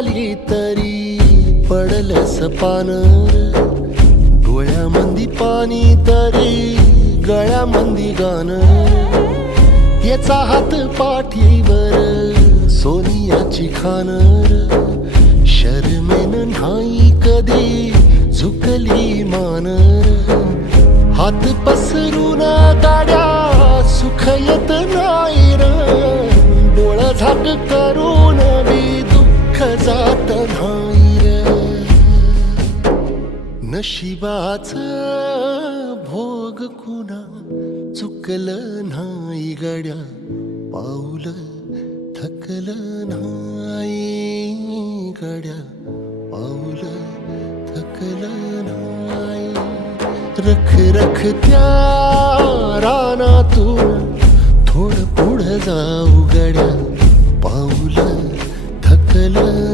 आली तरी पडलंस पानर, डोळ्यामंदी पाणी तरी गळ्यामंदी गाणं. याचा हात पाठीवर सोनियाची खानर, शर्मेन नाही कधी झुकली मानर. हात पसरून गाड्या सुख येत नाही र, डोळ झाक करून बी दुःख जात नाही र. नशिबाच भोग कुणा चुकलं नाही गड्या, पाऊल थकलं नाही गड्या, पाऊल थकलं नाही. रख रख त्या रानातून थोडं पुढं जाऊ